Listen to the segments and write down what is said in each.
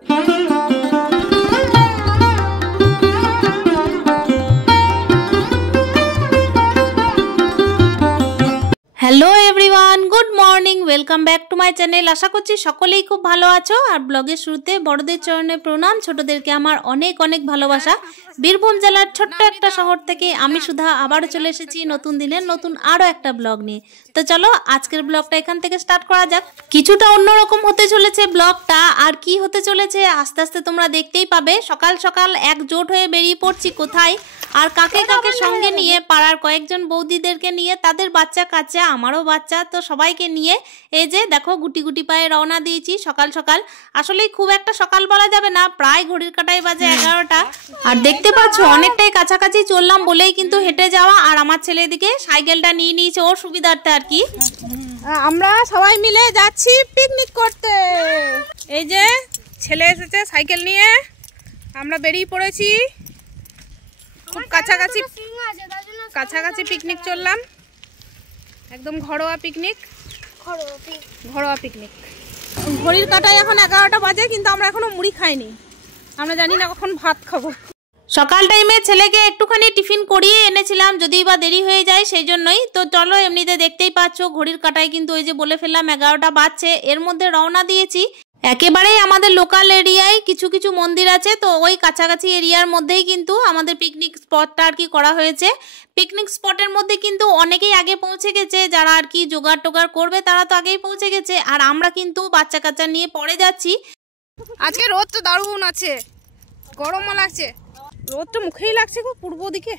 Hello everyone, good morning, welcome back to my channel. আশা করছি সকলেই খুব ভালো আছো। আর ব্লগের শুরুতে বড়দের চরণে প্রণাম, ছোটদেরকে আমার অনেক অনেক ভালোবাসা। বীরভূম জেলার ছোট্ট একটা শহর থেকে আমি সুধা আবারও চলে এসেছি নতুন দিনের নতুন আরও একটা ব্লগ নিয়ে। তো চলো আজকের ব্লগটা এখান থেকে স্টার্ট করা যাক। কিছুটা অন্যরকম হতে চলেছে ব্লগটা, আর কি হতে চলেছে আস্তে আস্তে তোমরা দেখতেই পাবে। সকাল সকাল একজোট হয়ে বেরিয়ে পড়ছি কোথায়, আর কাকে কাকে সঙ্গে নিয়ে, পাড়ার কয়েকজন বৌদিদেরকে নিয়ে, তাদের বাচ্চা কাচ্চা, আমারও বাচ্চা, তো সবাইকে নিয়ে এই যে দেখো গুটি গুটি পায়ে রওনা দিয়েছি সকাল সকাল। আসলেই খুব একটা সকাল বলা যাবে না, প্রায় ঘড়ির কাঁটায় বাজে 11টা। আর দেখতে পাচ্ছ অনেকটাই কাছাকাছি চললাম বলেই কিন্তু হেঁটে যাওয়া। আর আমার ছেলে এদিকে সাইকেলটা নিয়ে নিয়েছে ওর সুবিধার্থে আর কি। আমরা সবাই মিলে যাচ্ছি পিকনিক করতে। এই যে ছেলে এসেছে সাইকেল নিয়ে, আমরা বেরিয়ে পড়েছি। খুব কাছাকাছি পিকনিক চললাম, একদম ঘরোয়া পিকনিক। ঘড়ির কাঁটায় এখন 11টা বাজে, কিন্তু আমরা এখনো মুড়ি খাইনি। আমরা জানি না কখন ভাত খাবো। সকাল টাইমে ছেলেকে একটুখানি টিফিন করিয়ে এনেছিলাম, যদি বা দেরি হয়ে যায় সেই জন্যই। তো চলো এমনিতে দেখতেই পাচ্ছ ঘড়ির কাঁটায় কিন্তু ওই যে বলে ফেললাম 11টা বাজছে। এর মধ্যে রওনা দিয়েছি একেবারেই আমাদের লোকাল এরিয়ায় কিছু কিছু মন্দির আছে, তো ওই কাছাকাছি এরিয়ার মধ্যেই কিন্তু আমাদের পিকনিক স্পটটা আর কি করা হয়েছে। পিকনিক স্পটের মধ্যে কিন্তু অনেকেই আগে পৌঁছে গেছে, যারা আর কি জোগাড় টোগাড় করবে তারা তো আগেই পৌঁছে গেছে, আর আমরা কিন্তু বাচ্চা কাচ্চা নিয়ে পরে যাচ্ছি। আজকে রোদটা দারুণ আছে, গরমও লাগছে, রোদটা মুখেই লাগছে খুব পূর্ব দিকে।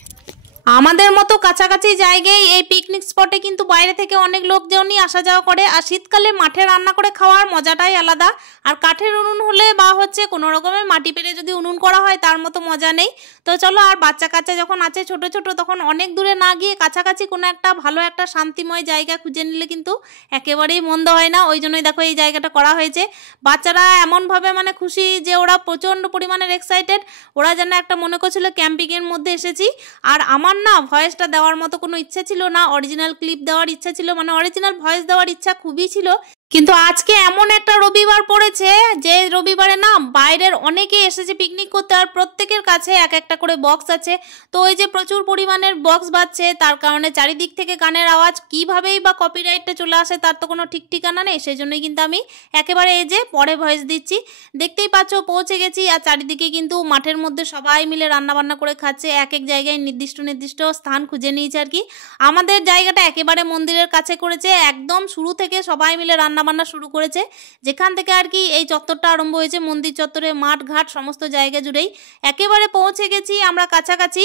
আমাদের মতো কাছাকাছি জায়গায় এই পিকনিক স্পটে কিন্তু বাইরে থেকে অনেক লোকজনই আসা যাওয়া করে। আর শীতকালে মাঠে রান্না করে খাওয়ার মজাটাই আলাদা। আর কাঠের উনুন হলে বা হচ্ছে কোনো রকমের মাটি পেরে যদি উনুন করা হয় তার মতো মজা নেই। তো চলো, আর বাচ্চা কাচ্চা যখন আছে ছোট ছোট, তখন অনেক দূরে না গিয়ে কাছাকাছি কোনো একটা ভালো একটা শান্তিময় জায়গা খুঁজে নিলে কিন্তু একেবারেই মন্দ হয় না। ওই জন্যই দেখো এই জায়গাটা করা হয়েছে। বাচ্চারা এমনভাবে মানে খুশি যে ওরা প্রচণ্ড পরিমাণের এক্সাইটেড, ওরা যেন একটা মনে করছিল ক্যাম্পিংয়ের মধ্যে এসেছি। আর আমার না ভয়েসটা দেওয়ার মতো কোনো ইচ্ছা ছিল না, অরিজিনাল ক্লিপ দেওয়ার ইচ্ছা ছিল, মানে অরিজিনাল ভয়েস দেওয়ার ইচ্ছা খুবই ছিল। কিন্তু আজকে এমন একটা রবিবার পড়েছে যে রবিবারে না বাইরের অনেকে এসেছে পিকনিক করতে, আর প্রত্যেকের কাছে এক একটা করে বক্স আছে। তো ওই যে প্রচুর পরিমাণের বক্স বাজছে, তার কারণে চারিদিক থেকে গানের আওয়াজ কীভাবেই বা কপিরাইটটা চলে আসে তার তো কোনো ঠিক ঠিকানা নেই। সেই জন্যই কিন্তু আমি একেবারে এই যে পরে ভয়েস দিচ্ছি। দেখতেই পাচ্ছ পৌঁছে গেছি, আর চারিদিকে কিন্তু মাঠের মধ্যে সবাই মিলে রান্নাবান্না করে খাচ্ছে। এক এক জায়গায় নির্দিষ্ট স্থান খুঁজে নিয়েছে আর কি। আমাদের জায়গাটা একেবারে মন্দিরের কাছে করেছে, একদম শুরু থেকে সবাই মিলে রান্নাবান্না শুরু করেছে। যেখান থেকে আর কি এই চত্বরটা আরম্ভ হয়েছে, মন্দির চত্বরে মাঠ ঘাট সমস্ত জায়গা জুড়েই একেবারে পৌঁছে গেছি আমরা কাছাকাছি।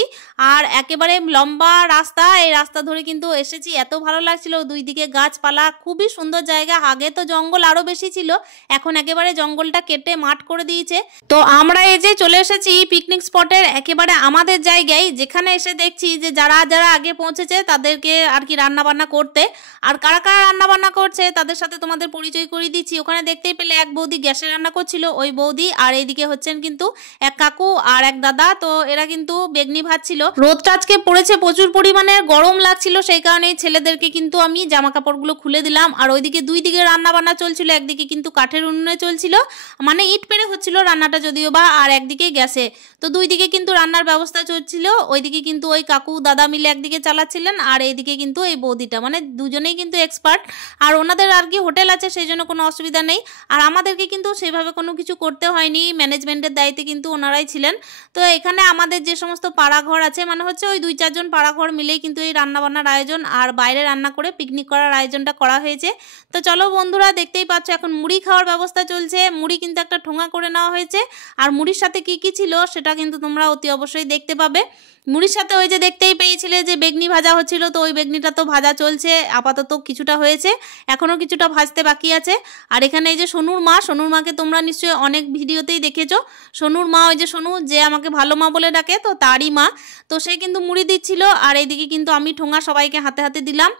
আর একেবারে লম্বা রাস্তা, এই রাস্তা ধরে কিন্তু এসেছি। এত ভালো লাগছিল, দুই দিকে গাছপালা, খুবই সুন্দর জায়গা। আগে তো জঙ্গল আরো বেশি ছিল, এখন একেবারে জঙ্গলটা কেটে মাঠ করে দিয়েছে। তো আমরা এই যে চলে এসেছি পিকনিক স্পটের একেবারে আমাদের জায়গায়, যেখানে এসে দেখছি যে যারা যারা আগে পৌঁছেছে তাদেরকে আর কি রান্নাবান্না করতে। আর কারা কারা রান্নাবান্না করছে তাদের সাথে তোমাদের পরিচয় করে দিচ্ছি। ওখানে দেখতেই পেলে এক বৌদি গ্যাসে রান্না করছিল, ওই বৌদি। আর এইদিকে হচ্ছেন কিন্তু এক কাকু আর এক দাদা, তো এরা কিন্তু বেগনি ভাজছিল। রোদটা আজকে পড়েছে প্রচুর পরিমাণে, গরম লাগছিল, সেই কারণে ছেলেদেরকে কিন্তু আমি জামা কাপড়গুলো খুলে দিলাম। আর ওইদিকে দুই দিকে রান্না বান্না চলছিল, একদিকে কিন্তু কাঠের উনুনে চলছিল, মানে ইট পেরে হচ্ছিল রান্নাটা যদিও বা, আর একদিকে গ্যাসে। তো দুই দিকে কিন্তু রান্নার ব্যবস্থা চলছিল। ওইদিকে কিন্তু ওই কাকু দাদা মিলে একদিকে চালাচ্ছিলেন, আর এইদিকে কিন্তু এই বৌদিটা, মানে দুজনেই কিন্তু এক্সপার্ট। আর ওনাদের আর কি হোটেল আছে, সেই জন্য কোনো অসুবিধা নেই। আর আমাদেরকে কিন্তু সেভাবে কোনো কিছু করতে হয়নি, ম্যানেজমেন্টের দায়িত্বে কিন্তু ওনারাই ছিলেন। তো এখানে আমাদের যে সমস্ত পাড়াঘর আছে, মানে হচ্ছে ওই 2-4 জন পাড়াঘর মিলেই কিন্তু এই রান্নাবান্নার আয়োজন আর বাইরে রান্না করে পিকনিক করার আয়োজনটা করা হয়েছে। তো চলো বন্ধুরা, দেখতেই পাচ্ছ এখন মুড়ি খাওয়ার ব্যবস্থা চলছে। মুড়ি কিন্তু একটা ঠোঙা করে নেওয়া হয়েছে, আর মুড়ির সাথে কি কি ছিল সেটা কিন্তু তোমরা অতি অবশ্যই দেখতে পাবে। মুড়ির সাথে ওই যে দেখতেই পেয়েছিলে যে বেগনি ভাজা হচ্ছিল, তো ওই বেগনিটা তো ভাজা চলছে, আপাতত কিছুটা হয়েছে, এখনও কিছুটা ভাজতে বাকি আছে। আর এখানে এই যে সোনুর মাকে তোমরা নিশ্চয়ই অনেক ভিডিওতেই দেখেছো। সোনুর মা, ওই যে সোনু যে আমাকে ভালো মা বলে ডাকে, তো তারই মা। তো সে কিন্তু মুড়ি দিচ্ছিল, আর এইদিকে কিন্তু আমি ঠোঙা সবাইকে হাতে হাতে দিলাম।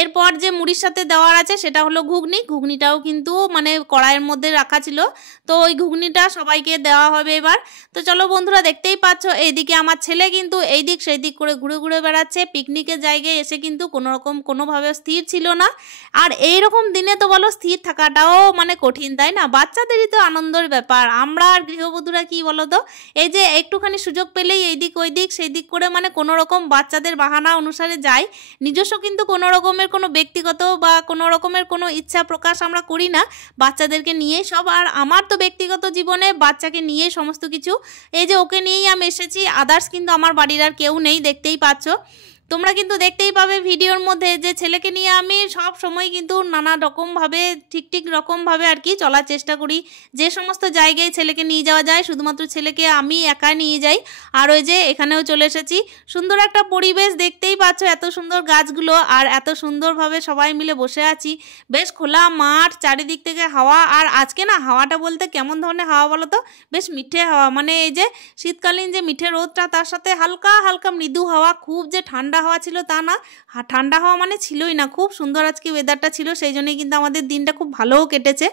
এরপর যে মুড়ির সাথে দেওয়ার আছে সেটা হলো ঘুগনি। ঘুগনিটাও কিন্তু মানে কড়াইয়ের মধ্যে রাখা ছিল, তো ওই ঘুগনিটা সবাইকে দেওয়া হবে এবার। তো চলো বন্ধুরা, দেখতেই পাচ্ছ এইদিকে আমার ছেলে কিন্তু এই দিক সেই দিক করে ঘুরে ঘুরে বেড়াচ্ছে। পিকনিকের জায়গায় এসে কিন্তু কোনোভাবে স্থির ছিল না। আর এই রকম দিনে তো বলো স্থির থাকাটাও মানে কঠিন, তাই না? বাচ্চাদেরই তো আনন্দের ব্যাপার। আমরা আর গৃহবধূরা কি বলো তো, এই যে একটুখানি সুযোগ পেলেই এই দিক ওই দিক সেই দিক করে মানে কোনো রকম বাচ্চাদের বাহানা অনুসারে যাই। নিজস্ব কিন্তু কোনো রকমের কোনো ব্যক্তিগত বা কোনো রকমের কোনো ইচ্ছা প্রকাশ আমরা করি না, বাচ্চাদেরকে নিয়েই সব। আর আমার তো ব্যক্তিগত জীবনে বাচ্চাকে নিয়েই সমস্ত কিছু। এই যে ওকে নিয়েই আমি এসেছি, আদার্স কিন্তু আমার বাড়ির আর কেউ নেই, দেখতেই পাচ্ছ। তোমরা কিন্তু দেখতেই পাবে ভিডিওর মধ্যে যে ছেলেকে নিয়ে আমি সব সময় কিন্তু নানা রকমভাবে ঠিক রকমভাবে আর কি চলার চেষ্টা করি। যে সমস্ত জায়গায় ছেলেকে নিয়ে যাওয়া যায় শুধুমাত্র ছেলেকে আমি একাই নিয়ে যাই। আর ওই যে এখানেও চলে এসেছি, সুন্দর একটা পরিবেশ দেখতেই পাচ্ছ, এত সুন্দর গাছগুলো আর এত সুন্দরভাবে সবাই মিলে বসে আছি। বেশ খোলা মাঠ, চারিদিক থেকে হাওয়া। আর আজকে না হাওয়াটা বলতে কেমন ধরনের হাওয়া বলো তো, বেশ মিঠে হাওয়া। মানে এই যে শীতকালীন যে মিঠে রোদটা তার সাথে হালকা হালকা মৃদু হাওয়া। খুব যে ঠান্ডা হাওয়া ছিল তা না, ঠান্ডা হাওয়া মানে ছিলই না। খুব সুন্দর আজকে ওয়েদারটা ছিল, সেই জন্যই কিন্তু আমাদের দিনটা খুব ভালোও কেটেছে।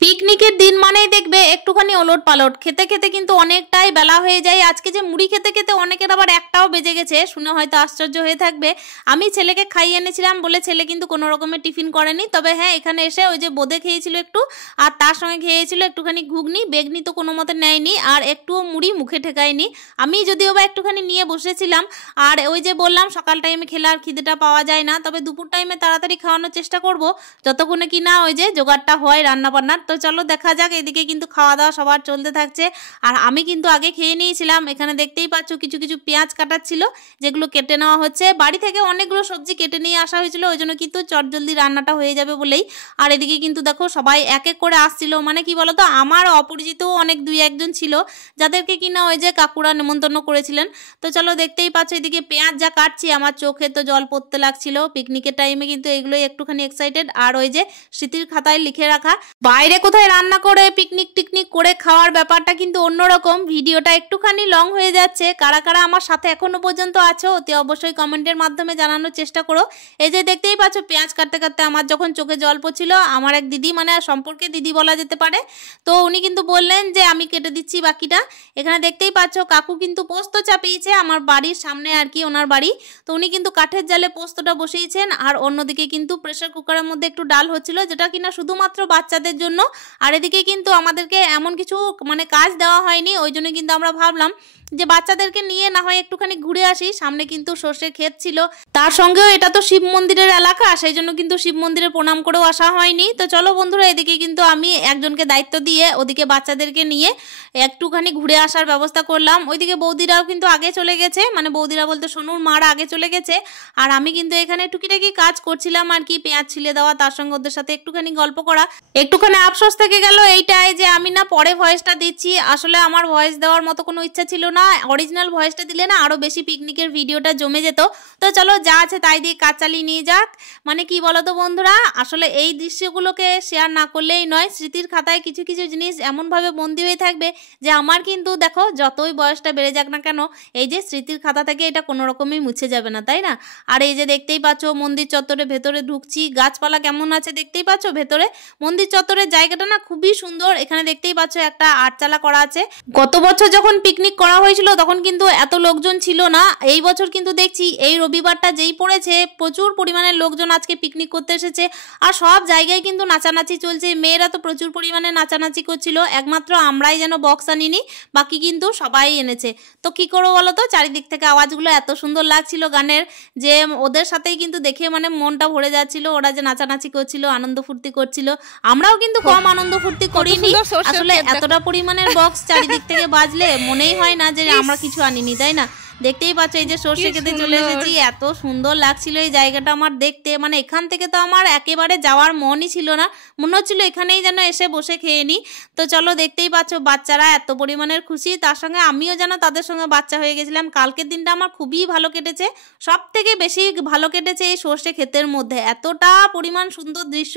পিকনিকের দিন মানেই দেখবে একটুখানি ওলট পালট, খেতে খেতে কিন্তু অনেকটাই বেলা হয়ে যায়। আজকে যে মুড়ি খেতে খেতে অনেকের আবার একটাও বেজে গেছে, শুনে হয়তো আশ্চর্য হয়ে থাকবে। আমি ছেলেকে খাইয়ে এনেছিলাম বলে ছেলে কিন্তু কোনো রকমের টিফিন করেনি, তবে হ্যাঁ এখানে এসে ওই যে বোঁদে খেয়েছিল একটু, আর তার সঙ্গে খেয়েছিল একটুখানি ঘুগনি। বেগনি তো কোনো মতে নেয়নি, আর একটুও মুড়ি মুখে ঠেকায়নি। আমি যদিও বা একটুখানি নিয়ে বসেছিলাম। আর ওই যে বললাম সকাল টাইমে খেলে আর খিদেটা পাওয়া যায় না, তবে দুপুর টাইমে তাড়াতাড়ি খাওয়ানোর চেষ্টা করব যতক্ষণে কিনা ওই যে জোগাড়টা হয় রান্না বান্নার। তো চলো দেখা যাক, এদিকে কিন্তু খাওয়া দাওয়া সবার চলতে থাকছে। আর আমি কিন্তু আগে খেয়ে নিয়েছিলাম। এখানে দেখতেই পাচ্ছ কিছু কিছু পেঁয়াজ কাটাচ্ছিল, যেগুলো কেটে নেওয়া হচ্ছে। বাড়ি থেকে অনেকগুলো সবজি কেটে নিয়ে আসা হয়েছিল, ওই জন্য কিন্তু চটজলদি রান্নাটা হয়ে যাবে বলেই। আর এদিকে কিন্তু দেখো সবাই এক এক করে আসছিল, মানে কি বলতো আমার অপরিচিত অনেক দুই একজন ছিল যাদেরকে কিনা ওই যে কাকুরা নেমন্তন্ন করেছিলেন। তো চলো দেখতেই পাচ্ছ এদিকে পেঁয়াজ যা কাটছি আমার চোখে তো জল পড়তে লাগছিল। পিকনিকের টাইমে কিন্তু এগুলোই একটুখানি এক্সাইটেড। আর ওই যে স্মৃতির খাতায় লিখে রাখা, বাইরে কোথায় রান্না করে পিকনিক টিকনিক করে খাওয়ার ব্যাপারটা কিন্তু অন্যরকম। ভিডিওটা একটুখানি লং হয়ে যাচ্ছে, কারা কারা আমার সাথে এখনো পর্যন্ত আছো অতি অবশ্যই কমেন্টের মাধ্যমে জানানোর চেষ্টা করো। এই যে দেখতেই পাচ্ছ পেঁয়াজ কাটতে কাটতে আমার যখন চোখে জল পড়ছিল, আমার এক দিদি মানে সম্পর্কে দিদি বলা যেতে পারে, তো উনি কিন্তু বললেন যে আমি কেটে দিচ্ছি বাকিটা। এখানে দেখতেই পাচ্ছ কাকু কিন্তু পোস্ত চাপিয়েছে আমার বাড়ির সামনে আর কি, ওনার বাড়ি। তো উনি কিন্তু কাঠের জালে পোস্তটা বসিয়েছেন, আর অন্যদিকে কিন্তু প্রেসার কুকারের মধ্যে একটু ডাল হচ্ছিল, যেটা কিনা শুধুমাত্র বাচ্চাদের জন্য। আর এদিকে কিন্তু আমাদেরকে এমন কিছু মানে কাজ দেওয়া হয়নি, ওই জন্য কিন্তু আমরা ভাবলাম যে বাচ্চাদেরকে নিয়ে না হয় একটুখানি ঘুরে আসি। সামনে কিন্তু সর্ষে ক্ষেত ছিল, তার সঙ্গেও এটা তো শিব মন্দিরের এলাকা, সেই জন্য কিন্তু শিব মন্দিরে প্রণাম করেও আসা হয়নি। তো চলো বন্ধুরা, এদিকে কিন্তু আমি একজনকে দায়িত্ব দিয়ে ওদিকে বাচ্চাদেরকে নিয়ে একটুখানি ঘুরে আসার ব্যবস্থা করলাম। ওইদিকে বৌদিরাও কিন্তু আগে চলে গেছে, মানে বৌদিরা বলতে সোনুর মারা আগে চলে গেছে। আর আমি কিন্তু এখানে টুকিটাকি কাজ করছিলাম আর কি, পেঁয়াজ ছিলে দেওয়া, তার সঙ্গে ওদের সাথে একটুখানি গল্প করা। একটুখানি আফসোস থেকে গেল এইটাই যে আমি না পরে ভয়েসটা দিচ্ছি, আসলে আমার ভয়েস দেওয়ার মতো কোনো ইচ্ছা ছিল না। অরিজিনাল ভয়েসটা দিলে না আরো বেশি পিকনিকের ভিডিওটা জমে যেত। তো চলো যা আছে তাই দিয়ে কাজ চালিয়ে নিয়ে যাক। মানে কি বলতো বন্ধুরা, আসলে এই দৃশ্যগুলোকে শেয়ার না করলেই নয়। স্মৃতির খাতায় কিছু কিছু জিনিস এমনভাবে বন্দী হয়ে থাকবে যে আমার কিন্তু দেখো যতই বয়সটা বেড়ে যাক না কেন, এই যে স্মৃতির খাতা থেকে এটা কোনো রকমই মুছে যাবে না, তাই না? আর এই যে দেখতেই পাচ্ছ মন্দির চত্বরে ভেতরে ঢুকছি, গাছপালা কেমন আছে দেখতেই পাচ্ছ ভেতরে। মন্দির চত্বরের জায়গাটা না খুবই সুন্দর। এখানে দেখতেই পাচ্ছ একটা আটচালা করা আছে। গত বছর যখন পিকনিক করা হয়েছিল তখন কিন্তু এত লোকজন ছিল না। এই বছর কিন্তু দেখছি এই রবিবারটা যেই পড়েছে প্রচুর পরিমাণে লোকজন আজকে পিকনিক করতে এসেছে। আর সব জায়গায় কিন্তু নাচানাচি চলছে, মেয়েরা তো প্রচুর পরিমাণে নাচানাচি করছিল। একমাত্র আমরাই যেন বক্স আনিনি, বাকি কিন্তু সবাই এনেছে। তো কি করবো বলো তো, চারিদিক থেকে আওয়াজগুলো এত সুন্দর লাগছিল গানের, যে ওদের সাথেই কিন্তু দেখে মানে মনটা ভরে যাচ্ছিল। ওরা যে নাচানাচি করছিল, আনন্দ ফুর্তি করছিল, আমরাও কিন্তু কম আনন্দ ফুর্তি করিনি। আসলে এতটা পরিমাণের বক্স চারিদিক থেকে বাজলে মনেই হয় না যে আমরা কিছু আনিনি, তাই না? দেখতেই পাচ্ছ এই যে সর্ষে খেতে চলে এসেছি, এত সুন্দর লাগছিল এই জায়গাটা আমার দেখতে। মানে এখান থেকে তো আমার একেবারে যাওয়ার মনই ছিল না, মনে হচ্ছিল এখানেই যেন এসে বসে খেয়ে নিই। তো চলো দেখতেই পাচ্ছ বাচ্চারা এত পরিমাণের খুশি, তার সঙ্গে আমিও যেন তাদের সঙ্গে বাচ্চা হয়ে গেছিলাম। কালকের দিনটা আমার খুবই ভালো কেটেছে, সব থেকে বেশি ভালো কেটেছে এই সর্ষে ক্ষেতের মধ্যে। এতটা পরিমাণ সুন্দর দৃশ্য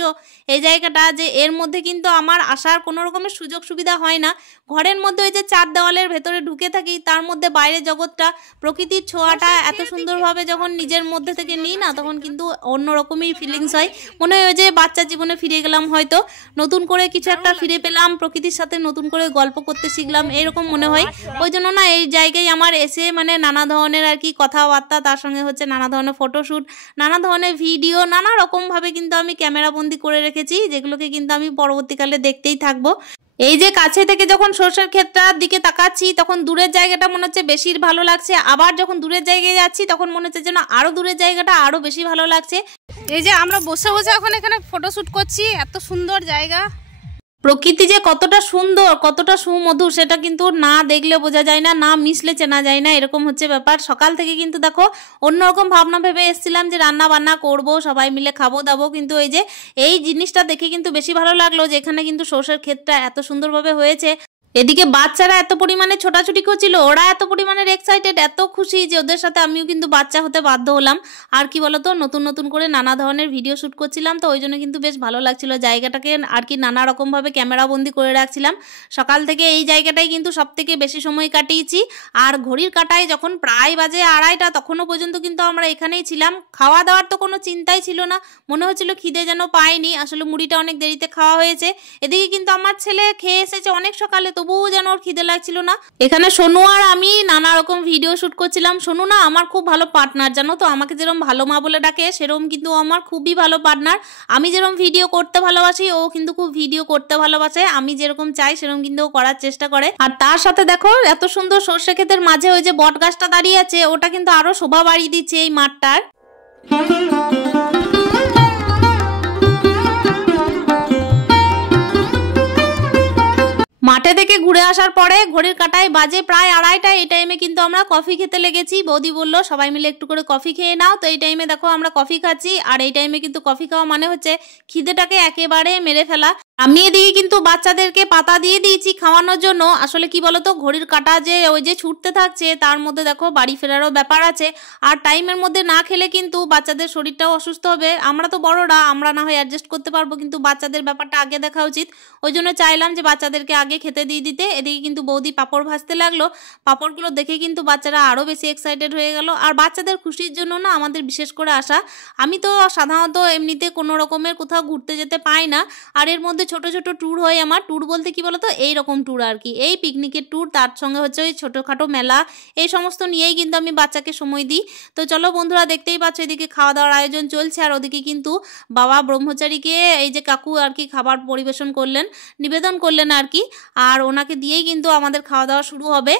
এই জায়গাটা, যে এর মধ্যে কিন্তু আমার আসার কোনো রকমের সুযোগ সুবিধা হয় না। ঘরের মধ্যে ওই যে চার দেওয়ালের ভেতরে ঢুকে থাকি, তার মধ্যে বাইরের জগৎটা প্রকৃতির ছোঁয়াটা এত সুন্দরভাবে যখন নিজের মধ্যে থেকে নিই না, তখন কিন্তু অন্যরকমই ফিলিংস হয়। মনে হয় যে বাচ্চার জীবনে ফিরে গেলাম, হয়তো নতুন করে কিছু একটা ফিরে পেলাম, প্রকৃতির সাথে নতুন করে গল্প করতে শিখলাম, এরকম মনে হয়। ওই জন্য না এই জায়গায় আমার এসে মানে নানা ধরনের আর কি কথাবার্তা, তার সঙ্গে হচ্ছে নানা ধরনের ফটোশ্যুট, নানা ধরনের ভিডিও, নানা রকমভাবে কিন্তু আমি ক্যামেরাবন্দি করে রেখেছি, যেগুলোকে কিন্তু আমি পরবর্তীকালে দেখতেই থাকবো। এই যে কাছে থেকে যখন সর্ষের ক্ষেতটার দিকে তাকাচ্ছি, তখন দূরের জায়গাটা মনে হচ্ছে বেশি ভালো লাগছে, আবার যখন দূরের জায়গায় যাচ্ছি তখন মনে হচ্ছে যেন আরো দূরের জায়গাটা আরো বেশি ভালো লাগছে। এই যে আমরা বসে বসে এখন এখানে ফটোশ্যুট করছি, এত সুন্দর জায়গা। প্রকৃতি যে কতটা সুন্দর, কতটা সুমধুর, সেটা কিন্তু না দেখলে বোঝা যায় না, না মিশলে চেনা যায় না, এরকম হচ্ছে ব্যাপার। সকাল থেকে কিন্তু দেখো অন্যরকম ভাবনা ভেবে এসেছিলাম যে রান্না বান্না করব, সবাই মিলে খাবো দাবো, কিন্তু এই জিনিসটা দেখে কিন্তু বেশি ভালো লাগলো যে এখানে কিন্তু সর্ষের ক্ষেতটা এত সুন্দরভাবে হয়েছে। এদিকে বাচ্চারা এত পরিমাণে ছোটাছুটি করছিল, ওরা এত পরিমাণে এক্সাইটেড, এত খুশি যে ওদের সাথে আমিও কিন্তু বাচ্চা হতে বাধ্য হলাম। আর কি বলতো, নতুন নতুন করে নানা ধরনের ভিডিও শ্যুট করছিলাম, তো ওই জন্য কিন্তু বেশ ভালো লাগছিল জায়গাটাকে আর কি নানা রকমভাবে ক্যামেরাবন্দি করে রাখছিলাম। সকাল থেকে এই জায়গাটাই কিন্তু সব থেকে বেশি সময় কাটিয়েছি। আর ঘড়ির কাঁটায় যখন প্রায় বাজে 2:30, তখনও পর্যন্ত কিন্তু আমরা এখানেই ছিলাম। খাওয়া দাওয়ার তো কোনো চিন্তাই ছিল না, মনে হচ্ছিল খিদে যেন পাইনি, আসলে মুড়িটা অনেক দেরিতে খাওয়া হয়েছে। এদিকে কিন্তু আমার ছেলে খেয়ে এসেছে অনেক সকালে, তবুও যেন ওর খিদে লাগছিল না। এখানে সোনু আর আমি নানা রকম ভিডিও শুট করছিলাম। সোনু না আমার খুব ভালো পার্টনার, জানো তো, আমাকে যেরকম ভালো মা বলে ডাকে সেরকম কিন্তু আমার খুবই ভালো পার্টনার। আমি যেরকম ভিডিও করতে ভালোবাসি, ও কিন্তু খুব ভিডিও করতে ভালোবাসে। আমি যেরকম চাই সেরকম কিন্তু ও করার চেষ্টা করে। আর তার সাথে দেখো এত সুন্দর সর্ষে ক্ষেতের মাঝে ওই যে বট গাছটা দাঁড়িয়ে আছে, ওটা কিন্তু আরো শোভা বাড়িয়ে দিচ্ছে এই মাঠটার। মাঠে থেকে ঘুরে আসার পরে ঘড়ির কাঁটায় বাজে প্রায় 2:30। এই টাইমে কিন্তু আমরা কফি খেতে লেগেছি। বৌদি বললো সবাই মিলে একটু করে কফি খেয়ে নাও, তো এই টাইমে দেখো আমরা কফি খাচ্ছি। আর এই টাইমে কিন্তু কফি খাওয়া মানে হচ্ছে খিদেটাকে একেবারে মেরে ফেলা। আমি এদিকে কিন্তু বাচ্চাদেরকে পাতা দিয়ে দিয়েছি খাওয়ানোর জন্য। আসলে কি বলতো, ঘড়ির কাঁটা যে ওই যে ছুটতে থাকছে, তার মধ্যে দেখো বাড়ি ফেরারও ব্যাপার আছে। আর টাইমের মধ্যে না খেলে কিন্তু বাচ্চাদের শরীরটাও অসুস্থ হবে। আমরা তো বড়রা, আমরা না হয় অ্যাডজাস্ট করতে পারবো, কিন্তু বাচ্চাদের ব্যাপারটা আগে দেখা উচিত। ওই জন্য চাইলাম যে বাচ্চাদেরকে আগে খেতে দিয়ে দিতে। এদিকে কিন্তু বৌদি পাঁপড় ভাজতে লাগলো। পাঁপড়গুলো দেখে কিন্তু বাচ্চারা আরও বেশি এক্সাইটেড হয়ে গেল। আর বাচ্চাদের খুশির জন্য না আমাদের বিশেষ করে আসা। আমি তো সাধারণত এমনিতে কোনো রকমের কোথাও ঘুরতে যেতে পাই না। আর এর মধ্যে ছোট ছোট ট্যুর হয় আমার। ট্যুর বলতে কি বলতো, এইরকম ট্যুর আর কি, এই পিকনিকের ট্যুর, তার সঙ্গে হচ্ছে ওই ছোটোখাটো মেলা, এই সমস্ত নিয়েই কিন্তু আমি বাচ্চাকে সময় দিই। তো চলো বন্ধুরা, দেখতেই পাচ্ছ এদিকে খাওয়া দাওয়ার আয়োজন চলছে। আর ওদিকে কিন্তু বাবা ব্রহ্মচারীকে এই যে কাকু আর কি খাবার পরিবেশন করলেন, নিবেদন করলেন আর কি। আর ওনাকে দিয়েই কিন্তু আমাদের খাওয়া দাওয়া শুরু হবে।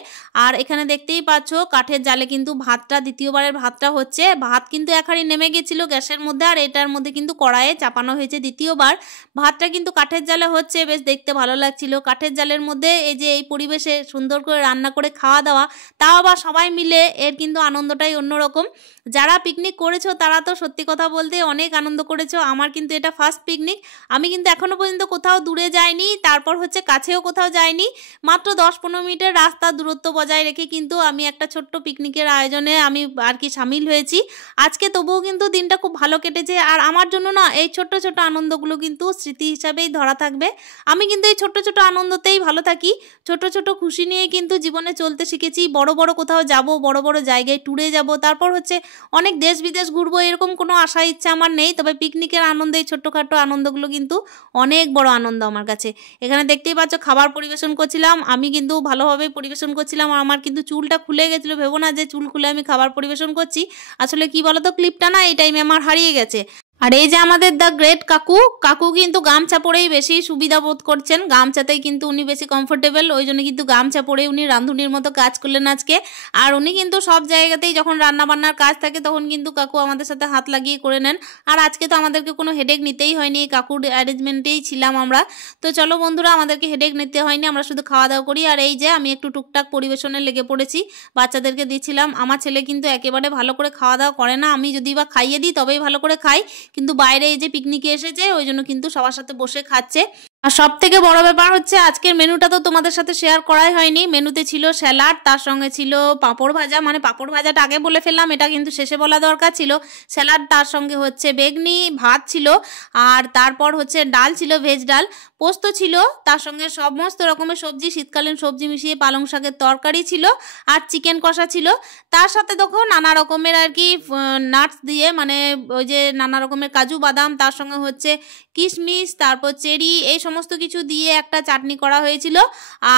আর এখানে দেখতেই পাচ্ছ কাঠের জালে কিন্তু ভাতটা, দ্বিতীয়বারের ভাতটা হচ্ছে। ভাত কিন্তু এক হাঁড়ি নেমে গেছিলো গ্যাসের মধ্যে, আর এটার মধ্যে কিন্তু কড়াইয়ে চাপানো হয়েছে দ্বিতীয়বার। ভাতটা কিন্তু কাঠের জালে হচ্ছে, বেশ দেখতে ভালো লাগছিল। কাঠের জালের মধ্যে এই যে এই পরিবেশে সুন্দর করে রান্না করে খাওয়া দাওয়া, তাও আবার সবাই মিলে, এর কিন্তু আনন্দটাই অন্যরকম। যারা পিকনিক করেছো তারা তো সত্যি কথা বলতে অনেক আনন্দ করেছো। আমার কিন্তু এটা ফার্স্ট পিকনিক। আমি কিন্তু এখনো পর্যন্ত কোথাও দূরে যাইনি, তারপর হচ্ছে কাছেও কোথাও যাইনি। মাত্র 10-15 মিনিটের রাস্তার দূরত্ব বজায় রেখে কিন্তু আমি একটা ছোট্ট পিকনিকের আয়োজনে আমি আর কি সামিল হয়েছি আজকে। তবুও কিন্তু দিনটা খুব ভালো কেটেছে। আর আমার জন্য না এই ছোট্ট ছোট্ট আনন্দগুলো কিন্তু স্মৃতি হিসাবেই ধরা থাকবে। আমি কিন্তু এই ছোট্ট ছোট্ট আনন্দতেই ভালো থাকি। ছোট ছোট খুশি নিয়ে কিন্তু জীবনে চলতে শিখেছি। বড় বড় কোথাও যাব, বড় বড় জায়গায় ট্যুরে যাব, তারপর হচ্ছে অনেক দেশ বিদেশ ঘুরবো, এরকম কোনো আশা ইচ্ছা আমার নেই। তবে পিকনিকের আনন্দে এই ছোট্টখাটো আনন্দগুলো কিন্তু অনেক বড় আনন্দ আমার কাছে। এখানে দেখতেই পাচ্ছ খাবার পরিবেশন করছিলাম, আমি কিন্তু ভালোভাবে পরিবেশন করছিলাম। আর আমার কিন্তু চুলটা খুলে গেছিলো, ভেবো না যে চুল খুলে আমি খাবার পরিবেশন করছি। আসলে কি বলতো, ক্লিপটা না এই টাইমে আমার হারিয়ে গেছে। আর এই যে আমাদের দ্য গ্রেট কাকু, কাকু কিন্তু গামছা পরেই বেশি সুবিধা বোধ করছেন, গামছাতেই কিন্তু উনি বেশি কমফোর্টেবল। ওই জন্য কিন্তু গামছা পরে উনি রাঁধুনির মতো কাজ করলেন আজকে। আর উনি কিন্তু সব জায়গাতেই যখন রান্না বান্নার কাজ থাকে তখন কিন্তু কাকু আমাদের সাথে হাত লাগিয়ে করে নেন। আর আজকে তো আমাদেরকে কোনো হেডেক নিতেই হয়নি, কাকুর অ্যারেঞ্জমেন্টেই ছিলাম আমরা। তো চলো বন্ধুরা, আমাদেরকে হেডেক নিতে হয়নি, আমরা শুধু খাওয়া দাওয়া করি। আর এই যে আমি একটু টুকটাক পরিবেশনে লেগে পড়েছি, বাচ্চাদেরকে দিচ্ছিলাম। আমার ছেলে কিন্তু একেবারে ভালো করে খাওয়া দাওয়া করে না, আমি যদি বা খাইয়ে দিই তবেই ভালো করে খাই। কিন্তু বাইরে এই যে পিকনিকে এসেছে ওই জন্য কিন্তু সবার সাথে বসে খাচ্ছে। আর সব থেকে বড় ব্যাপার হচ্ছে আজকের মেনুটা তো তোমাদের সাথে শেয়ার করাই হয়নি। মেনুতে ছিল স্যালাড, তার সঙ্গে ছিল পাঁপড় ভাজা, মানে পাঁপড় ভাজাটা আগে বলে ফেললাম, এটা কিন্তু শেষে বলা দরকার ছিল। স্যালাড, তার সঙ্গে হচ্ছে বেগনি, ভাত ছিল, আর তারপর হচ্ছে ডাল ছিল, ভেজ ডাল। পোস্ত ছিল, তার সঙ্গে সমস্ত রকমের সবজি, শীতকালীন সবজি মিশিয়ে পালং শাকের তরকারি ছিল, আর চিকেন কষা ছিল। তার সাথে দেখো নানা রকমের আর কি নাটস দিয়ে, মানে ওই যে নানা রকমের কাজু বাদাম, তার সঙ্গে হচ্ছে কিশমিশ, তারপর চেরি, এই সমস্ত কিছু দিয়ে একটা চাটনি করা হয়েছিল।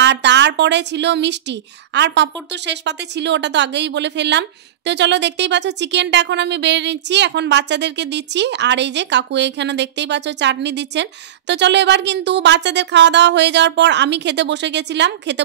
আর তারপরে ছিল মিষ্টি, আর পাঁপড় তো শেষ পাতে ছিল, ওটা তো আগেই বলে ফেললাম। তো চলো দেখতেই পাচ্ছ চিকেনটা এখন আমি বেড়ে নিচ্ছি, এখন বাচ্চাদেরকে দিচ্ছি। আর এই যে কাকু এখানে দেখতেই পাচ্ছ চাটনি দিচ্ছেন। তো চলো এবার কিন্তু বাচ্চাদের খাওয়া দাওয়া হয়ে যাওয়ার পর আমি খেতে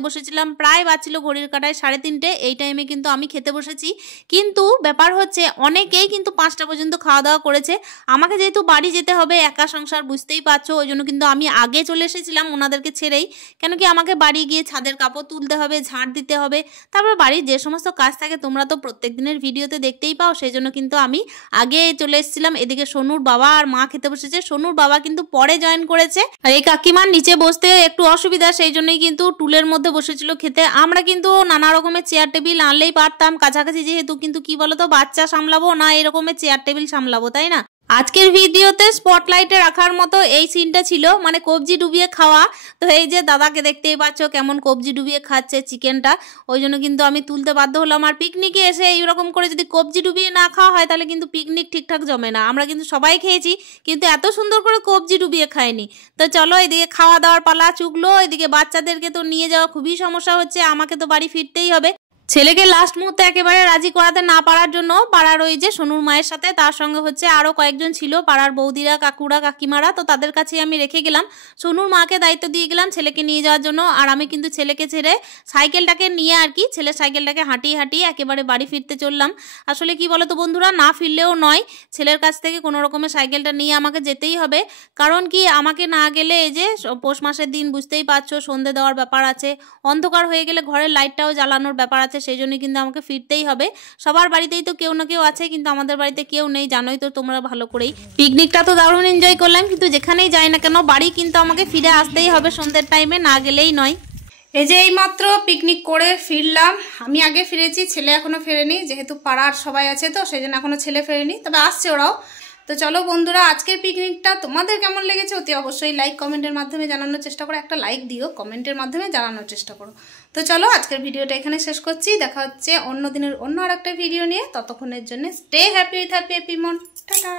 বসেছিলাম প্রায় বাজছিল ঘড়ির কাঁটায় 3:30। এই টাইমে কিন্তু আমি খেতে বসেছি। কিন্তু ব্যাপার হচ্ছে অনেকেই কিন্তু 5টা পর্যন্ত খাওয়া দাওয়া করেছে। আমাকে যেহেতু বাড়ি যেতে হবে, একা সংসার বুঝতেই পারছো, ওই জন্য কিন্তু আমি আগে চলে এসেছিলাম ওনাদেরকে ছেড়েই। কেন কি আমাকে বাড়ি গিয়ে ছাদের কাপড় তুলতে হবে, ঝাঁট দিতে হবে, তারপর বাড়ির যে সমস্ত কাজ থাকে তোমরা তো প্রত্যেক দিনের ভিডিওতে দেখতেই পাও, সেই জন্য কিন্তু আমি আগে চলে এসেছিলাম। এদিকে সোনুর বাবা আর মা খেতে বসেছে, সোনুর বাবা কিন্তু পরে জয়েন করেছে। আর এই কাকিমার নিচে বসতে একটু অসুবিধা, সেই জন্যই কিন্তু টুলের মধ্যে বসেছিল খেতে। আমরা কিন্তু নানা রকমের চেয়ার টেবিল আনলেই পারতাম কাছাকাছি, যেহেতু কিন্তু কি বলতো বাচ্চা সামলাবো না এরকমের চেয়ার টেবিল সামলাবো, তাই না? আজকের ভিডিওতে স্পটলাইটে রাখার মতো এই সিনটা ছিল, মানে কবজি ডুবিয়ে খাওয়া। তো এই যে দাদাকে দেখতেই পাচ্ছ কেমন কবজি ডুবিয়ে খাচ্ছে চিকেনটা, ওই জন্য কিন্তু আমি তুলতে বাধ্য হলাম। আর পিকনিকে এসে এইরকম করে যদি কবজি ডুবিয়ে না খাওয়া হয় তাহলে কিন্তু পিকনিক ঠিকঠাক জমে না। আমরা কিন্তু সবাই খেয়েছি, কিন্তু এত সুন্দর করে কবজি ডুবিয়ে খাইনি। তো চলো এদিকে খাওয়া দাওয়ার পালা চুকলো, এদিকে বাচ্চাদেরকে তো নিয়ে যাওয়া খুবই সমস্যা হচ্ছে, আমাকে তো বাড়ি ফিরতেই হবে। ছেলেকে লাস্ট মুহূর্তে একেবারে রাজি করাতে না পারার জন্য পাড়ার ওই যে সোনুর মায়ের সাথে, তার সঙ্গে হচ্ছে আরও কয়েকজন ছিল পাড়ার বৌদিরা, কাকুরা, কাকিমারা, তো তাদের কাছে আমি রেখে গেলাম। সোনুর মাকে দায়িত্ব দিয়ে গেলাম ছেলেকে নিয়ে যাওয়ার জন্য। আর আমি কিন্তু ছেলেকে ছেড়ে সাইকেলটাকে নিয়ে আর কি ছেলের সাইকেলটাকে হাঁটিয়ে হাঁটিয়ে একেবারে বাড়ি ফিরতে চললাম। আসলে কি বলো তো বন্ধুরা, না ফিরলেও নয়, ছেলের কাছ থেকে কোনো রকমের সাইকেলটা নিয়ে আমাকে যেতেই হবে। কারণ কি আমাকে না গেলে এই যে পৌষ মাসের দিন বুঝতেই পারছো, সন্ধে দেওয়ার ব্যাপার আছে, অন্ধকার হয়ে গেলে ঘরের লাইটটাও জ্বালানোর ব্যাপার আছে, সেই জন্য কিন্তু আমাকে ফিরতেই হবে। সবার বাড়িতেই তো কেউ না কেউ আছে, কিন্তু আমাদের বাড়িতে কেউ নেই, জানোই তো তোমরা ভালো করেই। পিকনিকটা তো দারুণ এনজয় করলাম, কিন্তু যেখানেই যাই না কেন বাড়ি কিন্তু আমাকে ফিরে আসতেই হবে সন্ধ্যের টাইমে, না গেলেই নয়। এই যে এইমাত্র পিকনিক করে ফিরলাম। আমি আগে ফিরেছি, ছেলে এখনো ফেরেনি, যেহেতু পাড়ার সবাই আছে তো সেই জন্য এখনো ছেলে ফেরেনি, তবে আসছে ওরাও। তো চলো বন্ধুরা, আজকের পিকনিকটা তোমাদের কেমন লেগেছে অতি অবশ্যই লাইক কমেন্টের মাধ্যমে জানানোর চেষ্টা করো। একটা লাইক দিও, কমেন্টের মাধ্যমে জানানোর চেষ্টা করো। তো চলো আজকের ভিডিওটা এখানে শেষ করছি, দেখা হচ্ছে অন্য দিনের অন্য আর একটা ভিডিও নিয়ে। ততক্ষণের জন্য স্টে হ্যাপি উইথ হ্যাপি মন, টাটা।